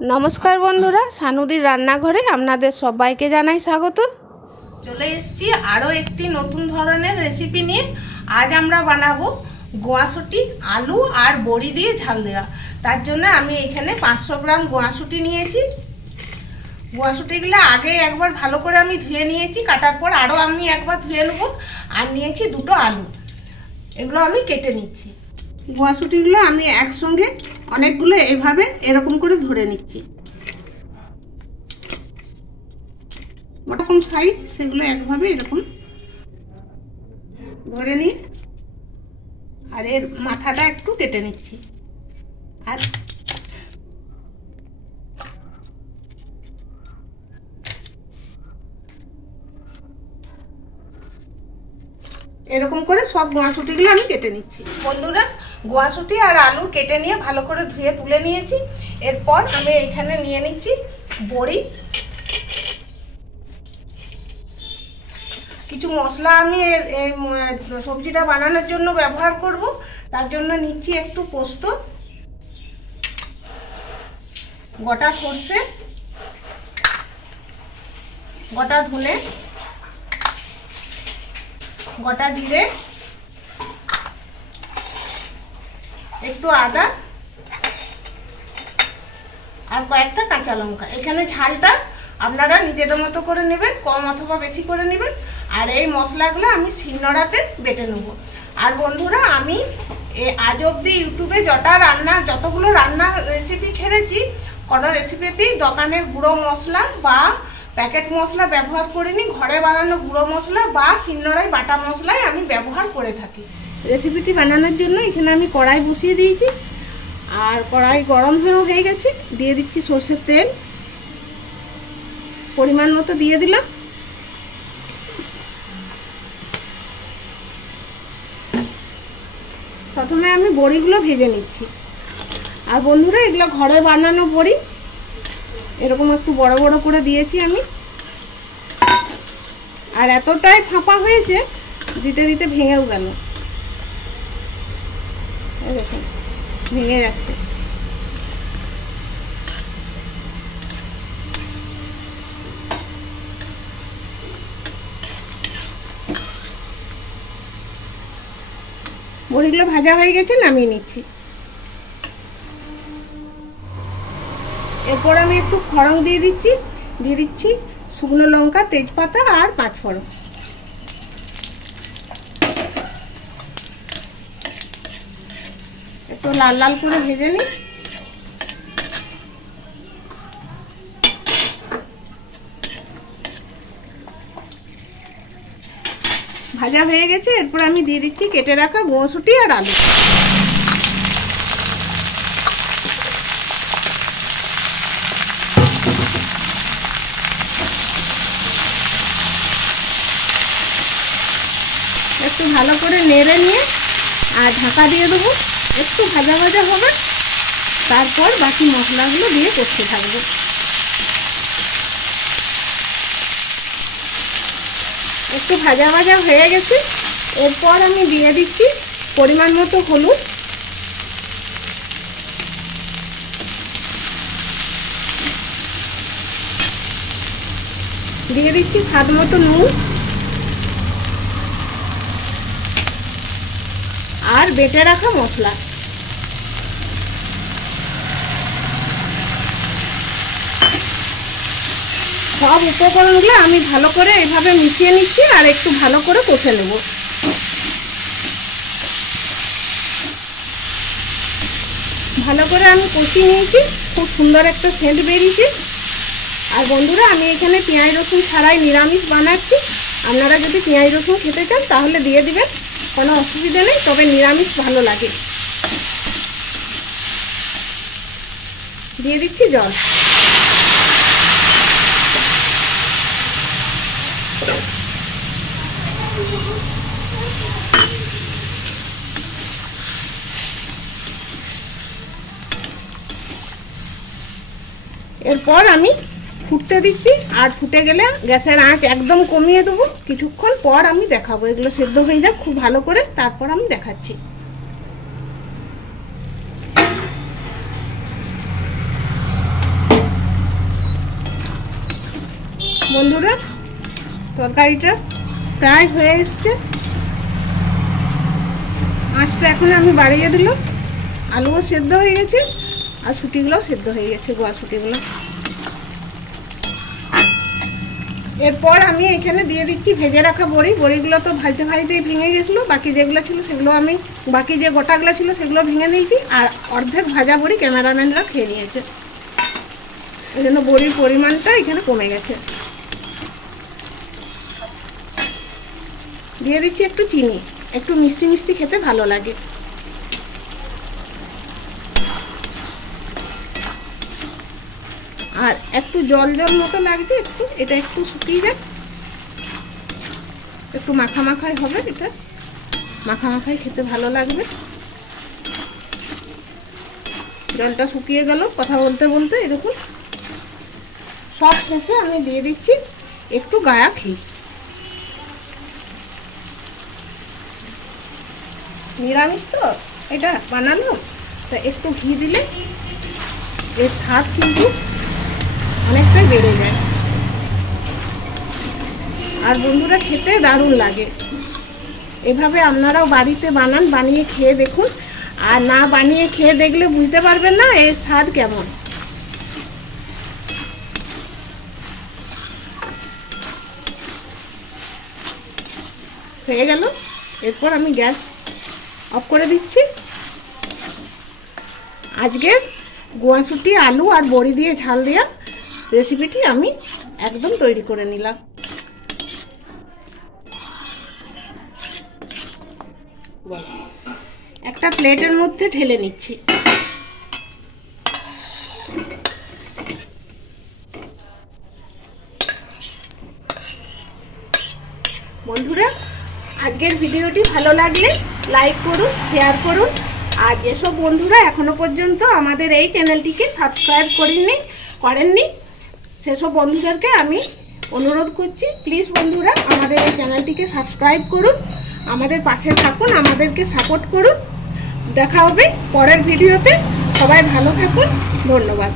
নমস্কার বন্ধুরা, সানুদির রান্নাঘরে আপনাদের সবাইকে জানাই স্বাগত। চলে এসেছি আরও একটি নতুন ধরনের রেসিপি নিয়ে। আজ আমরা বানাবো গোয়াশুটি আলু আর বড়ি দিয়ে ঝাল দেওয়া। তার জন্য আমি এখানে 500 গ্রাম গোয়াশুটি নিয়েছি। গোয়াশুটিগুলো আগে একবার ভালো করে আমি ধুয়ে নিয়েছি, কাটার পর আরও আমি একবার ধুয়ে নেব। আর নিয়েছি দুটো আলু, এগুলো আমি কেটে নিচ্ছি। গোয়াশুটিগুলো আমি একসঙ্গে অনেকগুলো এভাবে এরকম করে ধরে নিচ্ছি। এরকম সাইজ সেগুলো একভাবে এরকম ধরে নিয়ে আর এর মাথাটা একটু কেটে নিচ্ছি। আর এরকম করে সব গোয়াশুটিগুলো আমি কেটে নিচ্ছি। বন্ধুরা, গোয়াশুটি আর আলু কেটে নিয়ে ভালো করে ধুয়ে তুলে নিয়েছি। এরপর আমি এখানে নিয়ে নিচ্ছি বড়ি। কিছু মশলা আমি এই সবজিটা বানানোর জন্য ব্যবহার করব। তার জন্য নিচ্ছি একটু পোস্ত, গোটা সর্ষে, গোটা ধনে, গোটা জিরে, একটু আদা আর কয়েকটা কাঁচা লঙ্কা। এখানে ঝালটা আপনারা নিজেদের মতো করে নেবেন, কম অথবা বেশি করে নেবেন। আর এই মশলাগুলো আমি শিলনোড়াতে বেটে নেব। আর বন্ধুরা, আমি আজ অবধি ইউটিউবে যতগুলো রান্না রেসিপি ছেড়েছি, কোনো রেসিপিতেই দোকানের গুঁড়ো মশলা বা প্যাকেট মশলা ব্যবহার করিনি। ঘরে বানানো গুঁড়ো মশলা বা শিলনোড়ায় বাটা মশলাই আমি ব্যবহার করে থাকি। রেসিপিটি বানানোর জন্য এখানে আমি কড়াই বসিয়ে দিয়েছি। আর কড়াই গরম হয়ে গেছে। দিয়ে দিচ্ছি সরষের তেল, পরিমাণ মতো দিয়ে দিলাম। প্রথমে আমি বড়িগুলো ভেজে নিচ্ছি। আর বন্ধুরা, এগুলো ঘরে বানানো বড়ি, এরকম একটু বড় বড় করে দিয়েছি আমি। আর এতটাই ফাঁপা হয়েছে, দিতে দিতে ভেঙেও গেল, দেখুন ভেঙে যাচ্ছে। বড়িগুলো ভাজা হয়ে গেছে, নামিয়ে নিচ্ছি। এরপর আমি একটু ফোড়ন দিয়ে দিচ্ছি শুকনো লঙ্কা, তেজপাতা আর পাঁচফোড়ন। একটু লাল লাল করে ভেজে নিই। ভাজা হয়ে গেছে। এরপর আমি দিয়ে দিচ্ছি কেটে রাখা গোয়াশুটি আর আলু। একটু ভালো করে নেড়ে নিয়ে আর ঢাকা দিয়ে দেবো। একটু ভাজা ভাজা হবে, তারপর বাকি মশলাগুলো দিয়ে কষতে থাকবো। একটু ভাজা ভাজা হয়ে গেছে। এরপর আমি দিয়ে দিচ্ছি পরিমাণ মতো হলুদ, দিয়ে দিচ্ছি স্বাদ মতো নুন আর বেটে রাখা মশলা। সব উপকরণগুলো আমি ভালো করে এভাবে মিশিয়ে নিচ্ছি আর একটু ভালো করে কষে নেব। ভালো করে আমি কষিয়ে নিয়েছি, খুব সুন্দর একটা সেন্ট বেরিয়েছে। আর বন্ধুরা, আমি এখানে পেঁয়াজ রসুন ছাড়াই নিরামিষ বানাচ্ছি। আপনারা যদি পেঁয়াজ রসুন খেতে চান তাহলে দিয়ে দিবেন, কোনো অসুবিধা নেই, তবে নিরামিষ ভালো লাগে। দিয়ে দিচ্ছি জল। এরপর আমি ফুটতে দিচ্ছি। আর ফুটে গেলে গ্যাসের আঁচ একদম কমিয়ে দেবো। কিছুক্ষণ পর আমি দেখাবো, এগুলো সেদ্ধ হয়ে যাক খুব ভালো করে, তারপর আমি দেখাচ্ছি। বন্ধুরা তরকারিটা প্রায় হয়ে এসছে, আঁচটা এখন আমি বাড়িয়ে দিলাম। আলুও সেদ্ধ হয়ে গেছে আর শুটিগুলোও সেদ্ধ হয়ে গেছে, গোয়া শুটিগুলো। এরপর আমি এখানে দিয়ে দিচ্ছি ভেজে রাখা বড়ি। বড়িগুলো তো ভাজতে ভাজতেই ভেঙে গেছিলো, বাকি যেগুলো ছিল সেগুলো আমি, বাকি যে গোটাগুলো ছিল সেগুলো ভেঙে নিয়েছি। আর অর্ধেক ভাজা বড়ি ক্যামেরাম্যানরা খেয়ে নিয়েছে, এই জন্য বড়ির পরিমাণটা এখানে কমে গেছে। দিয়ে দিচ্ছি একটু চিনি, একটু মিষ্টি মিষ্টি খেতে ভালো লাগে। আর একটু জল জল মতো লাগছে, একটু এটা একটু শুকিয়ে যাক, একটু মাখা মাখাই হবে, এটা মাখা মাখাই খেতে ভালো লাগবে। জলটা শুকিয়ে গেল কথা বলতে বলতে। এই দেখুন সব শেষে আমি দিয়ে দিচ্ছি একটু গায়া ঘি। নিরামিষ তো এটা বানানো, তা একটু ঘি দিলে এর স্বাদ কিন্তু অনেকটাই বেড়ে যায়। আর বন্ধুরা খেতে দারুণ লাগে। এভাবে আপনারাও বাড়িতে বানান, বানিয়ে খেয়ে দেখুন। আর না বানিয়ে খেয়ে দেখলে বুঝতে পারবেন না এর স্বাদ কেমন। হয়ে গেল, এরপর আমি গ্যাস অফ করে দিচ্ছি। আজকের গোয়াশুটি আলু আর বড়ি দিয়ে ঝাল দেওয়া রেসিপিটি আমি একদম তৈরি করে নিলাম। একটা প্লেটের মধ্যে ঢেলে নিচ্ছি। বন্ধুরা আজকের ভিডিওটি ভালো লাগলে লাইক করুন, শেয়ার করুন। আর যেসব বন্ধুরা এখনো পর্যন্ত আমাদের এই চ্যানেলটিকে সাবস্ক্রাইব করেননি সেসব বন্ধুদেরকে আমি অনুরোধ করছি, প্লিজ বন্ধুরা আমাদের এই চ্যানেলটিকে সাবস্ক্রাইব করুন, আমাদের পাশে থাকুন, আমাদেরকে সাপোর্ট করুন। দেখা হবে পরের ভিডিওতে। সবাই ভালো থাকুন, ধন্যবাদ।